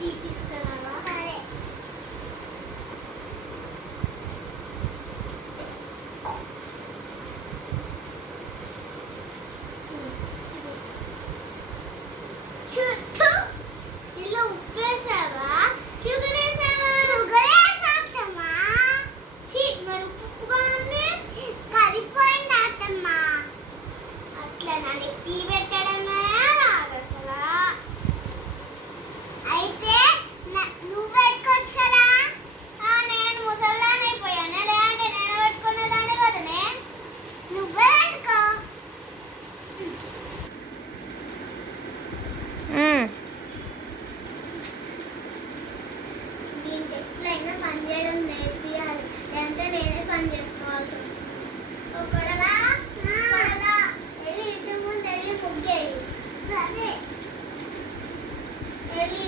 తీసుకురావా? సరే. చుట్టూ ఇలా ఉప్పేసావా? షుగర్ వేసావా? షుగర్ వేసావమ్మా. ఛీ, మరి ఉప్పుగా ఉంది. కరిగిపోయింది అత్తమ్మా. అట్లా నాకు టీ పెట్టడమే రాదు అసలు. అయితే నువ్వు పెట్టుకోవచ్చు కదా. నేను ముసల్దాన్ని అయిపోయాను, లేదంటే నేను పెట్టుకున్నదాన్ని కదనే. నువ్వే పెట్టుకో. దీనికి ఎట్లయినా పని చేయడం నేర్పియాలి, లేదంటే నేనే పని చేసుకోవాల్సి వస్తుంది. ఒకడలా వెళ్ళి ఇంటి ముందు వెళ్ళి ముగ్గేయి. సరే. వెళ్ళి